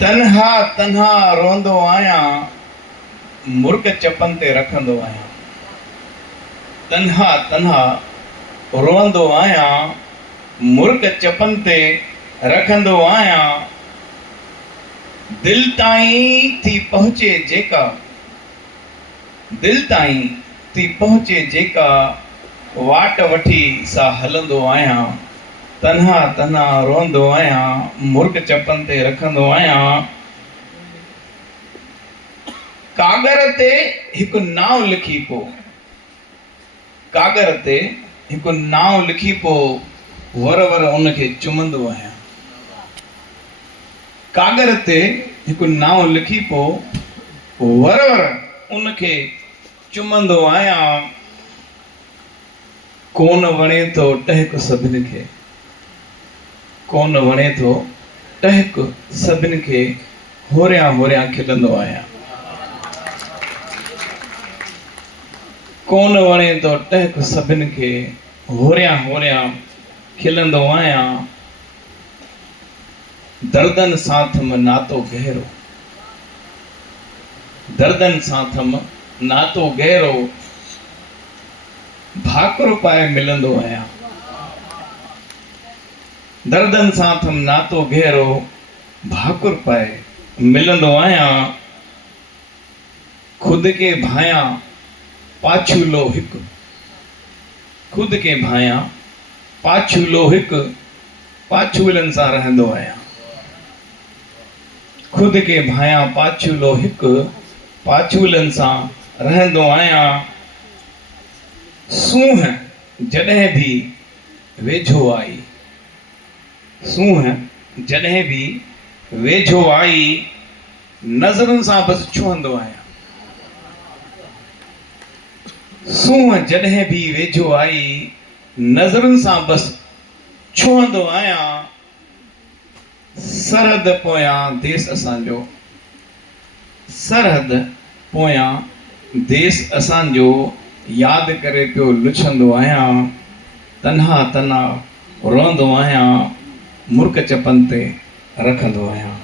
तन्हा तन्हा रोंदो आहियां, मुर्ग चपन ते रखंदो आहियां। तन्हा तन्हा रोंदो आहियां, मुर्ग चपन ते रखंदो आहियां। दिल ताईं थी पहुचे जेका, दिल ताईं थी पहुचे जेका, वाट वठी सा हलंदो आहियां। तन्हा तन्हा रोंदो आहियां, मुर्ग चपन ते रखंदो आहियां। कागर ते हिकु नाव लिखी पो, कागर ते हिकु नाव लिखी पो, वर वर उनखे चुमंदो आहियां। कागर ते हिकु नाव लिखी पो, वर वर उनखे चुमंदो आहियां। कोन वणे थो टहिक सभिनि खे, कोन वणे थो टहिक सभिनि खे, होरियां होरियां खिलंदो आहियां। कोन वणे थो टहिक सभिनि खे, होरियां होरियां खिलंदो आहियां। दर्दन सां थम नातो गहरो, दर्दन सां थम नातो गहरो, भाकुर पाए मिलंदो आहियां। दर्दन सां थम नातो गहरो, भाकुर पाए मिलंदो आहियां। खुद के भायां पाछूलो हिकु, खुद के भायां पाछूलो हिकु, पाछूलनि सां रहंदो आहियां। खुद के भायां पाछूलो हिकु, पाछूलनि सां रहंदो आहियां। सूंहं जॾहिं बि वेझो आई, सूंहं जॾहिं बि वेझो आई, नज़रुनि सां बसि छुहंदो आहियां। सूंहं जॾहिं बि वेझो आई, नज़रुनि सां बसि छुहंदो आहियां। सरहद पोयां देस असांजो, सरहद पोयां देस असांजो, यादि करे पियो लुछंदो आहियां। तन्हा तन्हा रोंदो आहियां, मुर्ग चपन ते रखंदो आहियां।